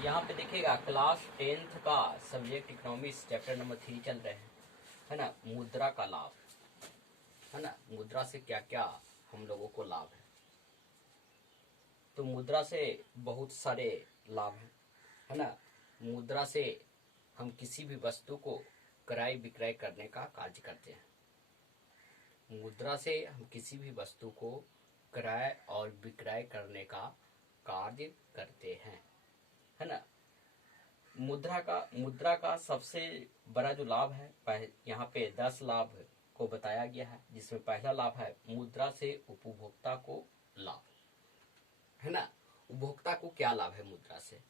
यहाँ पे देखिएगा क्लास 10th का सब्जेक्ट इकोनॉमिक्स चैप्टर नंबर 3 चल रहे हैं, है ना। मुद्रा का लाभ, है ना। मुद्रा से क्या क्या हम लोगों को लाभ है। तो मुद्रा से बहुत सारे लाभ हैं, है ना। मुद्रा से हम किसी भी वस्तु को क्रय विक्रय करने का कार्य करते हैं। मुद्रा से हम किसी भी वस्तु को क्रय और विक्रय करने का कार्य करते हैं, है ना। मुद्रा का सबसे बड़ा जो लाभ है, यहाँ पे 10 लाभ को बताया गया है, जिसमें पहला लाभ है मुद्रा से उपभोक्ता को लाभ, है ना। उपभोक्ता को क्या लाभ है मुद्रा से?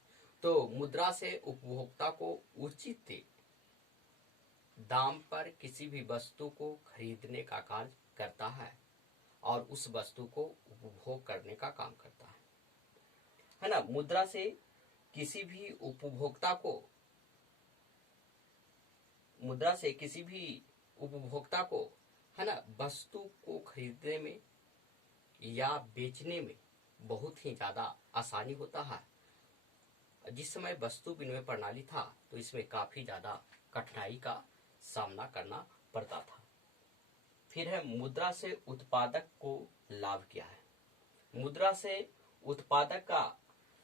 तो मुद्रा से उपभोक्ता को उचित दाम पर किसी भी वस्तु को खरीदने का कार्य करता है और उस वस्तु को उपभोग करने का काम करता है ना। मुद्रा से किसी भी उपभोक्ता को, है ना, वस्तु को खरीदने में या बेचने में बहुत ही ज्यादा आसानी होता है। जिस समय वस्तु विनिमय प्रणाली था तो इसमें काफी ज्यादा कठिनाई का सामना करना पड़ता था। फिर है मुद्रा से उत्पादक को लाभ क्या है? मुद्रा से उत्पादक का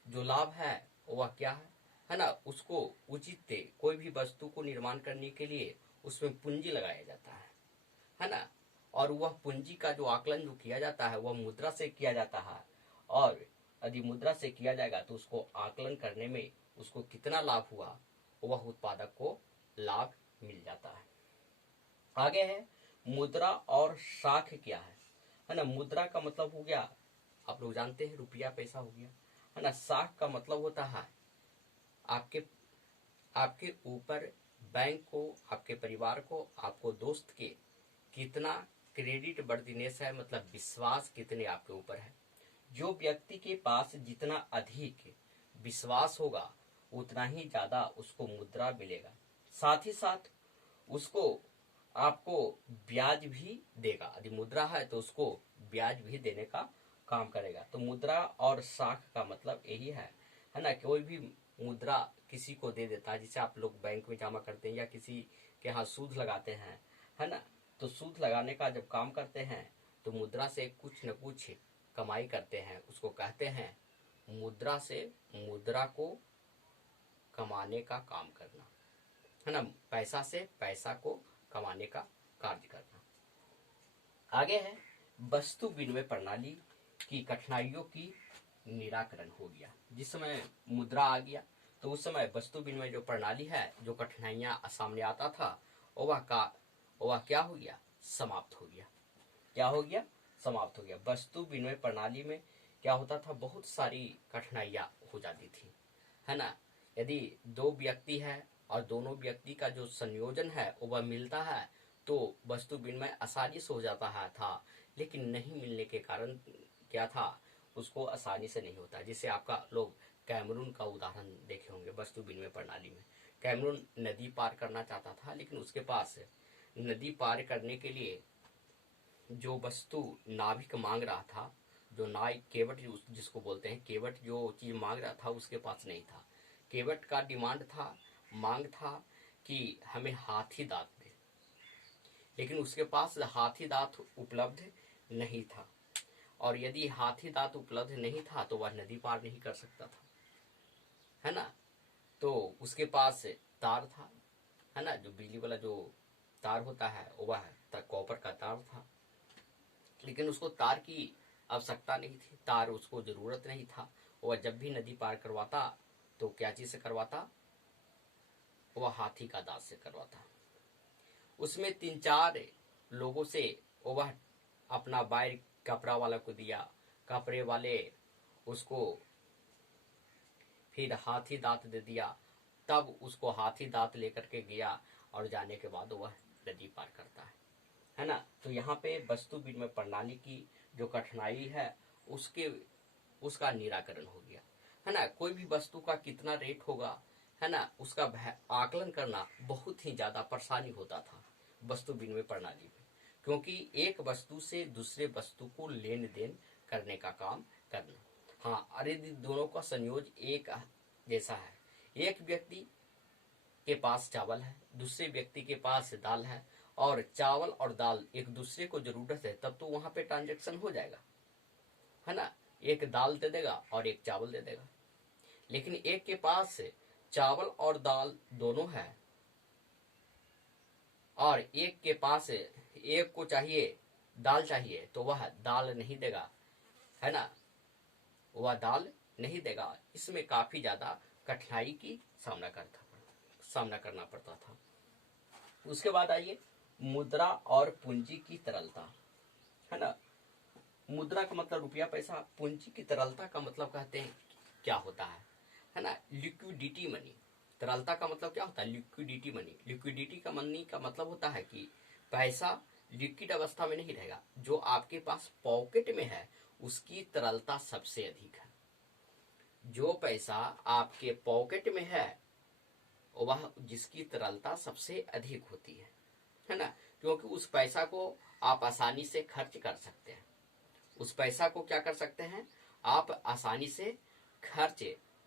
जो लाभ है वह क्या है ना। उसको उचित कोई भी वस्तु को निर्माण करने के लिए उसमें पूंजी लगाया जाता है ना। और वह पूंजी का जो आकलन जो किया जाता है वह मुद्रा से किया जाता है, और यदि मुद्रा से किया जाएगा तो उसको आकलन करने में उसको कितना लाभ हुआ वह उत्पादक को लाभ मिल जाता है। आगे है मुद्रा और साख क्या है ना। मुद्रा का मतलब हो गया, आप लोग जानते हैं, रुपया पैसा हो गया, है ना। साख का मतलब होता है आपके ऊपर बैंक को, आपके परिवार को, आपको दोस्त के कितना क्रेडिट वर्दिनेस है, मतलब विश्वास कितने आपके ऊपर है। जो व्यक्ति के पास जितना अधिक विश्वास होगा उतना ही ज्यादा उसको मुद्रा मिलेगा। साथ ही साथ उसको आपको ब्याज भी देगा। यदि मुद्रा है तो उसको ब्याज भी देने का काम करेगा। तो मुद्रा और साख का मतलब यही है ना। कोई भी मुद्रा किसी को दे देता है, जिसे आप लोग बैंक में जमा करते हैं या किसी के यहाँ सूद लगाते हैं, है ना। तो सूद लगाने का जब काम करते हैं तो मुद्रा से कुछ न कुछ कमाई करते हैं, उसको कहते हैं मुद्रा से मुद्रा को कमाने का काम करना, है ना। पैसा से पैसा को कमाने का कार्य करना। आगे है वस्तु विनिमय प्रणाली की कठिनाइयों की निराकरण हो गया। जिस समय मुद्रा आ गया तो उस समय वस्तु विनिमय जो प्रणाली है, जो कठिनाइयां सामने आता था वह क्या हो गया? समाप्त हो गया। क्या हो गया? समाप्त हो गया। वस्तु विनिमय प्रणाली में क्या होता था? बहुत सारी कठिनाइयां हो जाती थी, है ना। यदि दो व्यक्ति है और दोनों व्यक्ति का जो संयोजन है वह मिलता है तो वस्तु विनिमय आसानी से हो जाता है था, लेकिन नहीं मिलने के कारण क्या था, उसको आसानी से नहीं होता। जिससे आपका लोग कैमरून का उदाहरण देखे होंगे वस्तु विनिमय प्रणाली में। कैमरून नदी पार करना चाहता था, लेकिन उसके पास नदी पार करने के लिए जो वस्तु नाविक मांग रहा था, जो नाविक केवट जिसको बोलते हैं, केवट जो चीज मांग रहा था उसके पास नहीं था। केवट का डिमांड था, मांग था कि हमें हाथी दांत दे, लेकिन उसके पास हाथी दांत उपलब्ध नहीं था। और यदि हाथी दांत उपलब्ध नहीं था तो वह नदी पार नहीं कर सकता था, है ना। तो उसके पास तार था, है ना, जो बिजली वाला जो तार होता है वह कॉपर का तार था, लेकिन उसको तार की आवश्यकता नहीं थी, तार उसको जरूरत नहीं था। वह जब भी नदी पार करवाता तो क्या चीज से करवाता? वह हाथी का दांत से करवाता। उसमें 3-4 लोगों से वह अपना बायर कपड़ा वाला को दिया, कपड़े वाले उसको फिर हाथी दांत दे दिया, तब उसको हाथी दांत लेकर के गया और जाने के बाद वह नदी पार करता है ना। तो यहाँ पे वस्तु विनिमय प्रणाली की जो कठिनाई है उसका निराकरण हो गया, है ना। कोई भी वस्तु का कितना रेट होगा, है ना, उसका आकलन करना बहुत ही ज्यादा परेशानी होता था वस्तु विनिमय प्रणाली में, क्योंकि एक वस्तु से दूसरे वस्तु को लेन देन करने का काम करना। हाँ, अरे दोनों का संयोज एक जैसा है। एक व्यक्ति के पास चावल है, दूसरे व्यक्ति के पास दाल है, और चावल और दाल एक दूसरे को जरूरत है, तब तो वहां पे ट्रांजेक्शन हो जाएगा, है ना। एक दाल दे देगा और एक चावल दे देगा। लेकिन एक के पास चावल और दाल दोनों है, और एक के पास एक को चाहिए दाल चाहिए, तो वह दाल नहीं देगा, है ना, वह दाल नहीं देगा। इसमें काफी ज्यादा कठिनाई की सामना करना पड़ता था। उसके बाद आइए मुद्रा और पूंजी की तरलता, है ना। मुद्रा का मतलब रुपया पैसा, पूंजी की तरलता का मतलब कहते हैं क्या होता है ना, लिक्विडिटी मनी। तरलता का मतलब क्या होता है, लिक्विडिटी मनी। लिक्विडिटी का मनी का मतलब होता है कि पैसा लिक्विड अवस्था में नहीं रहेगा, जो आपके पास पॉकेट में है उसकी तरलता सबसे अधिक है। जो पैसा आपके पॉकेट में है वह जिसकी तरलता सबसे अधिक होती है ना, क्योंकि उस पैसा को आप आसानी से खर्च कर सकते हैं। उस पैसा को क्या कर सकते हैं, आप आसानी से खर्च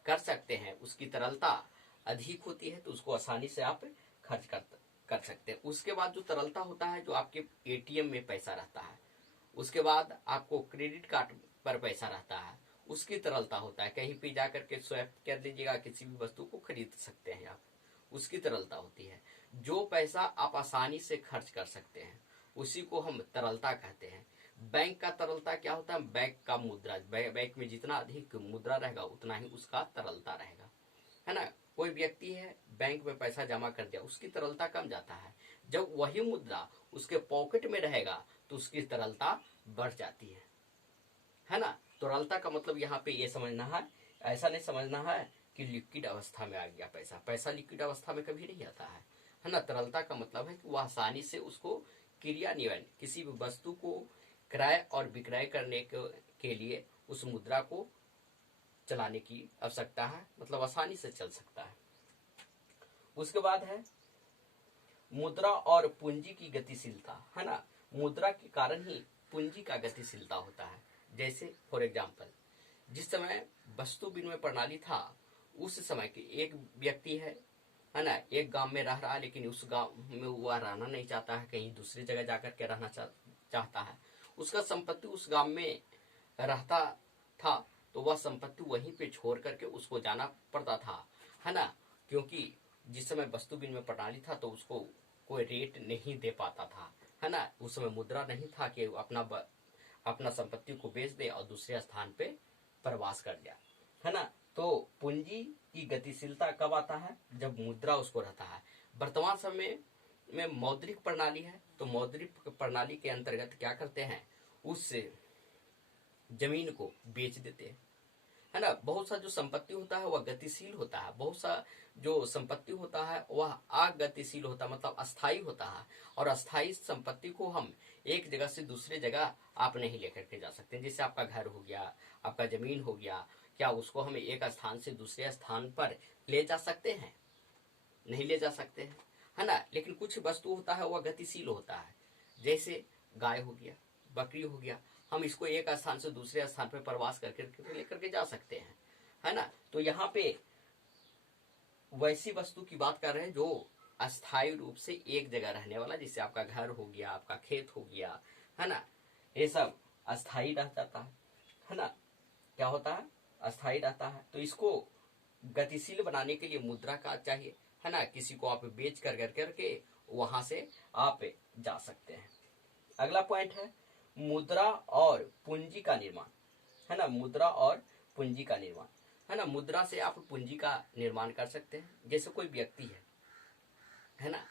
कर सकते हैं। उसकी तरलता अधिक होती है तो उसको आसानी से आप खर्च कर सकते हैं। उसके बाद जो तरलता होता है, जो आपके एटीएम में पैसा रहता है, उसके बाद आपको क्रेडिट कार्ड पर पैसा रहता है, उसकी तरलता होता है। कहीं पे जाकर के स्वैप कर लीजिएगा, किसी भी वस्तु को खरीद सकते हैं आप, उसकी तरलता होती है। जो पैसा आप आसानी से खर्च कर सकते हैं उसी को हम तरलता कहते हैं। बैंक का तरलता क्या होता है, बैंक का मुद्रा, बैंक में जितना अधिक मुद्रा रहेगा उतना ही उसका तरलता रहेगा, है ना। कोई व्यक्ति है बैंक में पैसा जमा कर दिया, उसकी तरलता कम जाता है। जब वही मुद्रा उसके पॉकेट में रहेगा तो उसकी तरलता बढ़ जाती है ना। तरलता का मतलब यहाँ पे ये समझना है, ऐसा नहीं समझना है कि लिक्विड अवस्था में आ गया पैसा। पैसा लिक्विड अवस्था में कभी नहीं आता है ना। तरलता का मतलब है कि वह आसानी से उसको क्रियान्वयन, किसी भी वस्तु को क्रय और विक्रय करने के लिए उस मुद्रा को चलाने की आवश्यकता है, मतलब आसानी से चल सकता है। उसके बाद है मुद्रा और पूंजी की गतिशीलता, है ना। मुद्रा के कारण ही पूंजी का गतिशीलता होता है। जैसे फॉर एग्जाम्पल, जिस समय वस्तु विनिमय प्रणाली था उस समय के एक व्यक्ति है ना, एक गांव में रह रहा है, लेकिन उस गांव में वह रहना नहीं चाहता है, कहीं दूसरी जगह जाकर के रहना चाहता है। उसका संपत्ति उस गांव में रहता था, तो वह संपत्ति वहीं पे छोड़ करके उसको जाना पड़ता था, है ना, क्योंकि जिस समय वस्तु विनिमय प्रणाली था तो उसको कोई रेट नहीं दे पाता था, है ना। उस समय मुद्रा नहीं था कि अपना संपत्ति को बेच दे और दूसरे स्थान पे प्रवास कर जाए, है ना। तो पूंजी की गतिशीलता कब आता है, जब मुद्रा उसको रहता है। वर्तमान समय में मौद्रिक प्रणाली है, तो मौद्रिक प्रणाली के अंतर्गत क्या करते हैं, उस जमीन को बेच देते हैं, है ना। बहुत सा जो संपत्ति होता है वह गतिशील होता है, बहुत सा जो संपत्ति होता है वह अगतिशील होता है, मतलब अस्थाई होता है। और अस्थाई संपत्ति को हम एक जगह से दूसरे जगह आप नहीं लेकर के जा सकते। जैसे आपका घर हो गया, आपका जमीन हो गया, क्या उसको हम एक स्थान से दूसरे स्थान पर ले जा सकते हैं, नहीं ले जा सकते हैं, है ना। लेकिन कुछ वस्तु होता है वह गतिशील होता है, जैसे गाय हो गया, बकरी हो गया, हम इसको एक स्थान से दूसरे स्थान पर प्रवास करके लेकर के जा सकते हैं, है ना। तो यहाँ पे वैसी वस्तु की बात कर रहे हैं जो अस्थायी रूप से एक जगह रहने वाला, जैसे आपका घर हो गया, आपका खेत हो गया, है ना, ये सब अस्थायी रह जाता है ना। क्या होता है, अस्थायी रहता है। तो इसको गतिशील बनाने के लिए मुद्रा का चाहिए, है ना। किसी को आप बेच कर करके वहां से आप जा सकते हैं। अगला पॉइंट है मुद्रा और पूंजी का निर्माण, है ना। मुद्रा और पूंजी का निर्माण, है ना। मुद्रा से आप पूंजी का निर्माण कर सकते हैं। जैसे कोई व्यक्ति है ना,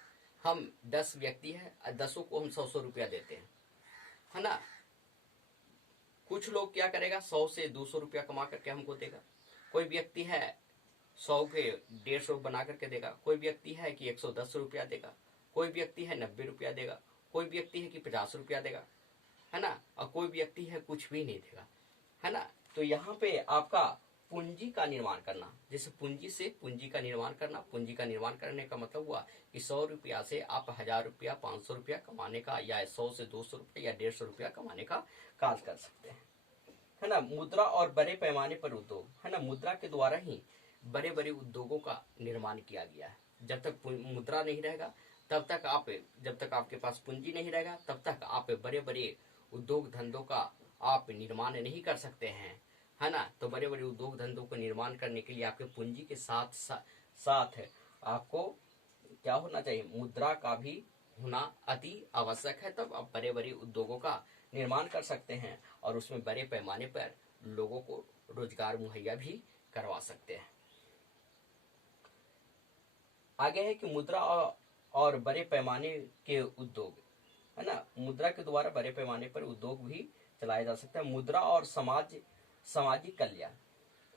हम 10 व्यक्ति है, 10 को हम 100 रुपया देते हैं, है ना। कुछ लोग क्या करेगा, 100 से 200 रुपया कमा करके हमको देगा। कोई व्यक्ति है 100 के 150 बना करके देगा। कोई व्यक्ति है कि 110 रुपया देगा। कोई व्यक्ति है 90 रुपया देगा। कोई व्यक्ति है कि 50 रुपया देगा, है ना। और कोई व्यक्ति है कुछ भी नहीं देगा, है ना। तो यहाँ पे आपका पूंजी का निर्माण करना, जैसे पूंजी से पूंजी का निर्माण करना। पूंजी का निर्माण करने का मतलब हुआ कि 100 रुपया से आप 1000 रुपया, 500 रुपया कमाने का, या 100 से 200 रुपया या 150 रुपया कमाने का कार्य कर सकते हैं, है ना। मुद्रा और बड़े पैमाने पर उद्योग, है ना। मुद्रा के द्वारा ही बड़े बड़े उद्योगों का निर्माण किया गया है। जब तक मुद्रा नहीं रहेगा तब तक आप, जब तक आपके पास पूंजी नहीं रहेगा तब तक आप बड़े बड़े उद्योग धंधों का आप निर्माण नहीं कर सकते हैं, है ना। तो बड़े बड़े उद्योग धंधों को निर्माण करने के लिए आपके पूंजी के साथ साथ आपको क्या होना चाहिए, मुद्रा का भी होना अति आवश्यक है। तब आप बड़े बड़े उद्योगों का निर्माण कर सकते हैं और उसमें बड़े पैमाने पर लोगों को रोजगार मुहैया भी करवा सकते हैं। आगे है कि मुद्रा और बड़े पैमाने के उद्योग, है ना, मुद्रा के द्वारा बड़े पैमाने पर उद्योग भी चलाया जा सकता है। मुद्रा और सामाजिक कल्याण,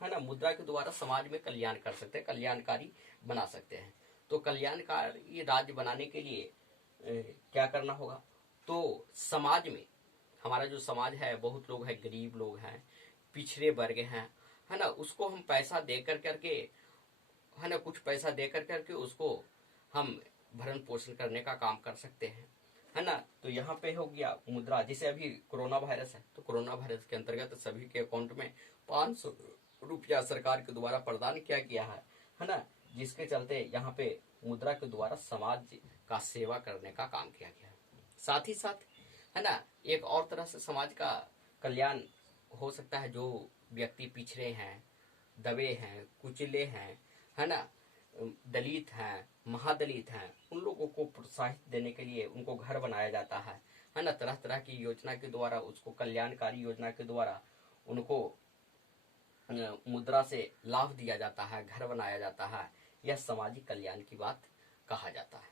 है ना, मुद्रा के द्वारा समाज में कल्याण कर सकते हैं, कल्याणकारी बना सकते हैं। तो कल्याणकारी राज्य बनाने के लिए क्या करना होगा, तो समाज में, हमारा जो समाज है, बहुत लोग हैं, गरीब लोग हैं, पिछड़े वर्ग हैं, है ना, उसको हम पैसा दे करके, है ना, कुछ पैसा दे करके उसको हम भरण पोषण करने का काम कर सकते हैं, है ना। तो यहाँ पे हो गया मुद्रा। जैसे अभी कोरोना वायरस है, तो कोरोना वायरस के अंतर्गत सभी के अकाउंट में 500 रुपया सरकार के द्वारा प्रदान किया गया है ना, जिसके चलते यहाँ पे मुद्रा के द्वारा समाज का सेवा करने का काम किया गया है। साथ ही साथ, है ना, एक और तरह से समाज का कल्याण हो सकता है। जो व्यक्ति पिछड़े हैं, दबे हैं, कुचले हैं, है ना, दलित हैं, महादलित हैं, उन लोगों को प्रोत्साहित देने के लिए उनको घर बनाया जाता है ना, तरह तरह की योजना के द्वारा, उसको कल्याणकारी योजना के द्वारा उनको मुद्रा से लाभ दिया जाता है, घर बनाया जाता है। यह सामाजिक कल्याण की बात कहा जाता है।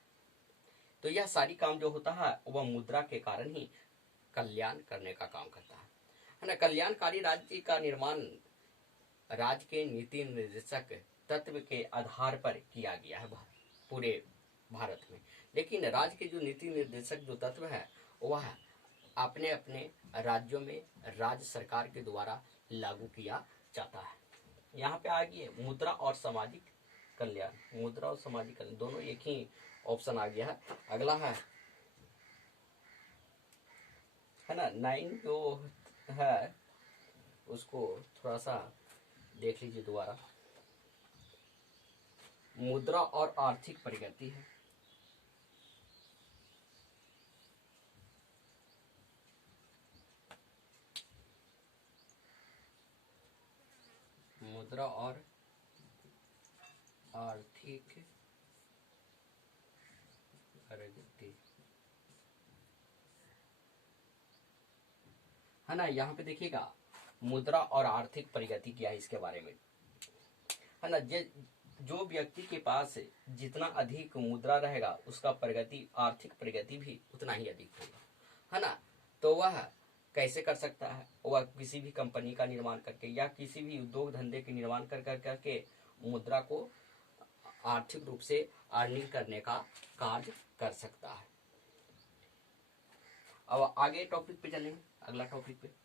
तो यह सारी काम जो होता है वह मुद्रा के कारण ही कल्याण करने का काम करता है ना। कल्याणकारी राज्य का निर्माण राज्य के नीति निर्देशक तत्व के आधार पर किया गया है पूरे भारत में। लेकिन राज्य के जो नीति निर्देशक जो तत्व है वह अपने अपने राज्यों में राज्य सरकार के द्वारा लागू किया जाता है। यहाँ पे आ गई मुद्रा और सामाजिक कल्याण। मुद्रा और सामाजिक कल्याण दोनों एक ही ऑप्शन आ गया है। अगला है ना, 9 जो है उसको थोड़ा सा देख लीजिए दोबारा। मुद्रा और आर्थिक प्रगति है। मुद्रा और आर्थिक प्रगति, है ना। यहाँ पे देखिएगा मुद्रा और आर्थिक प्रगति क्या है, इसके बारे में, है ना। जो व्यक्ति के पास जितना अधिक मुद्रा रहेगा उसका प्रगति, आर्थिक प्रगति भी उतना ही अधिक होगा, है ना। तो वह कैसे कर सकता है, वह किसी भी कंपनी का निर्माण करके या किसी भी उद्योग धंधे के निर्माण करके मुद्रा को आर्थिक रूप से अर्निंग करने का कार्य कर सकता है। अब आगे टॉपिक पे चलेंगे, अगला टॉपिक पे।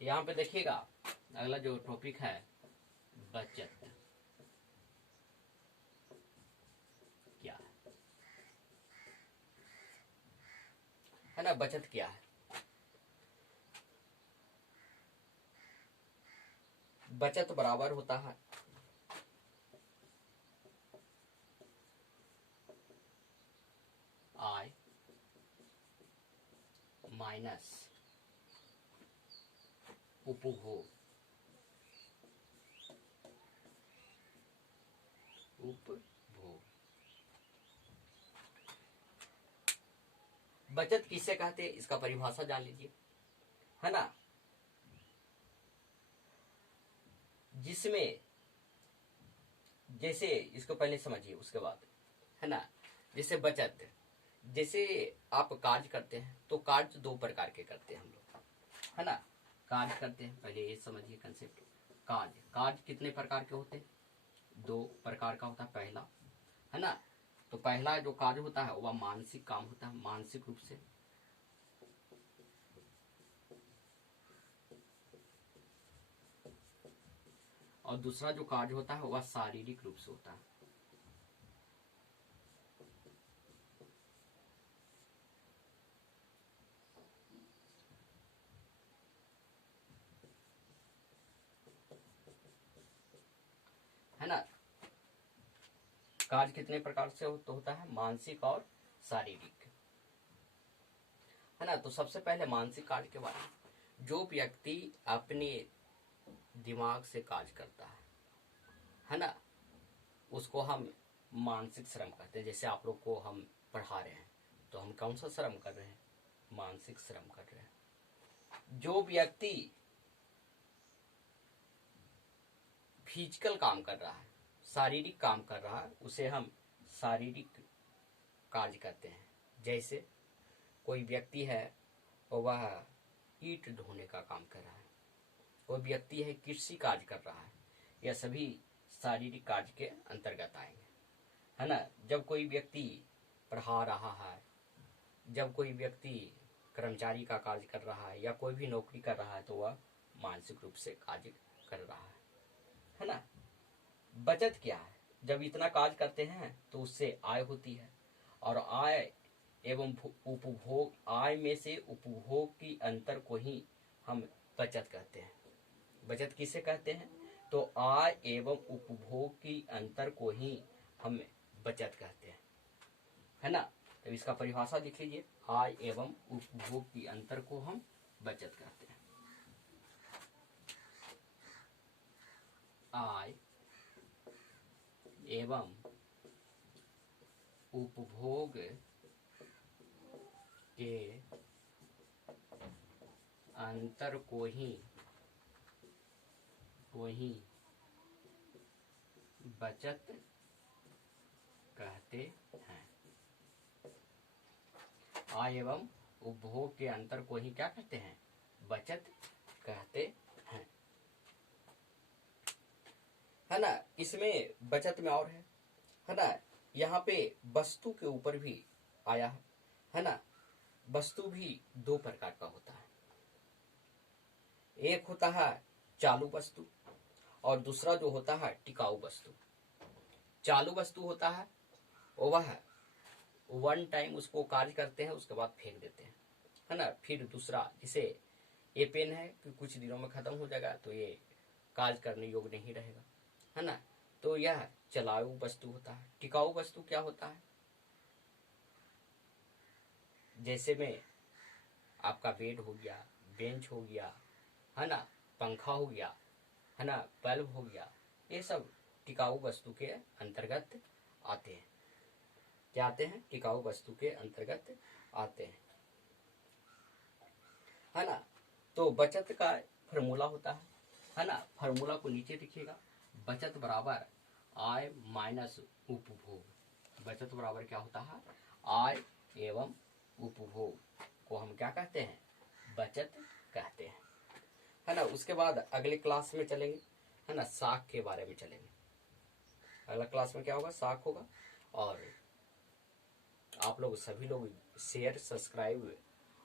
यहाँ पे देखिएगा अगला जो टॉपिक है, बचत क्या है ना। बचत क्या है? बचत बराबर होता है आय माइनस उपभोग। बचत किसे कहते हैं, इसका परिभाषा जान लीजिए, है ना। जिसमें, जैसे इसको पहले समझिए उसके बाद, है ना। जैसे बचत, जैसे आप कार्य करते हैं तो कार्य 2 प्रकार के करते हैं हम लोग, है ना। कार्य करते हैं, पहले ये समझिए कंसेप्ट। कार्य कितने प्रकार के होते हैं? 2 प्रकार का होता है। पहला, है ना, तो पहला जो कार्य होता है वह मानसिक काम होता है, मानसिक रूप से, और दूसरा जो कार्य होता है वह शारीरिक रूप से होता है। है ना। कार्य कितने प्रकार से होता है, मानसिक और शारीरिक, है ना। तो सबसे पहले मानसिक कार्य के बारे में, जो व्यक्ति अपने दिमाग से कार्य करता है ना, उसको हम मानसिक श्रम कहते हैं। जैसे आप लोग को हम पढ़ा रहे हैं तो हम कौन सा श्रम कर रहे हैं, मानसिक श्रम कर रहे हैं। जो व्यक्ति फिजिकल काम कर रहा है, शारीरिक काम कर रहा है, उसे हम शारीरिक कार्य कहते हैं। जैसे कोई व्यक्ति है और वह ईंट ढोने का काम कर रहा है, कोई व्यक्ति है कृषि कार्य कर रहा है, यह सभी शारीरिक कार्य के अंतर्गत आएंगे, है ना। जब कोई व्यक्ति पढ़ा रहा है, जब कोई व्यक्ति कर्मचारी का कार्य कर रहा है या कोई भी नौकरी कर रहा है, तो वह मानसिक रूप से कार्य कर रहा है ना। बचत क्या है, जब इतना कार्य करते हैं तो उससे आय होती है, और आय एवं उपभोग, आय में से उपभोग की अंतर को ही हम बचत कहते हैं। बचत किसे कहते हैं, तो आय एवं उपभोग की अंतर को ही हम बचत कहते हैं, है ना। तो इसका परिभाषा लिख लीजिए, आय एवं उपभोग की अंतर को हम बचत कहते हैं। आय एवं उपभोग के अंतर को ही बचत कहते हैं। आय एवं उपभोग के अंतर को ही क्या कहते हैं, बचत कहते हैं, है ना। इसमें बचत में और है ना, यहाँ पे वस्तु के ऊपर भी आया है ना। वस्तु भी दो प्रकार का होता है, एक होता है चालू वस्तु और दूसरा जो होता है टिकाऊ वस्तु। चालू वस्तु होता है वह वन टाइम उसको कार्य करते हैं, उसके बाद फेंक देते हैं, है ना। फिर दूसरा, जैसे ये पेन है कि कुछ दिनों में खत्म हो जाएगा तो ये कार्य करने योग्य नहीं रहेगा, है ना। तो यह चलाऊ वस्तु होता है। टिकाऊ वस्तु क्या होता है, जैसे में आपका बेड हो गया, बेंच हो गया, है ना, पंखा हो गया, है ना, बल्ब हो गया, ये सब टिकाऊ वस्तु के अंतर्गत आते हैं। क्या आते हैं, टिकाऊ वस्तु के अंतर्गत आते हैं, है ना। तो बचत का फॉर्मूला होता है ना। फॉर्मूला को नीचे लिखिएगा, बचत बराबर आय माइनस उपभोग। बचत बराबर क्या होता है, आय एवं उपभोग को हम क्या कहते हैं, बचत कहते हैं, है ना। उसके बाद अगले क्लास में चलेंगे, है ना, साख के बारे में चलेंगे। अगला क्लास में क्या होगा, साख होगा। और आप लोग सभी लोग शेयर, सब्सक्राइब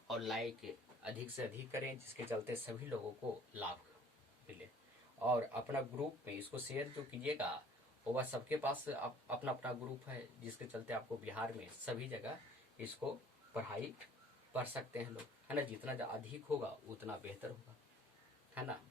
और लाइक अधिक से अधिक करें, जिसके चलते सभी लोगों को लाभ मिले। और अपना ग्रुप में इसको शेयर जो कीजिएगा, वह सबके पास अपना अपना ग्रुप है, जिसके चलते आपको बिहार में सभी जगह इसको पढ़ाई पढ़ सकते हैं लोग, है ना। जितना अधिक होगा उतना बेहतर होगा, है ना।